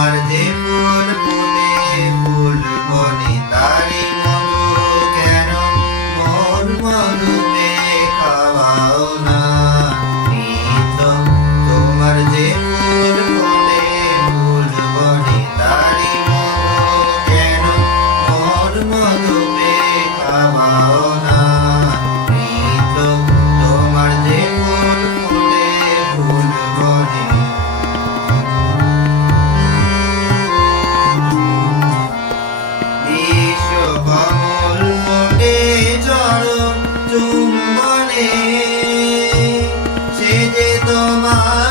তোমার যে ফুল ফুলে ফুল চুম্বনে সে যে তোমার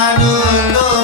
আনন্দ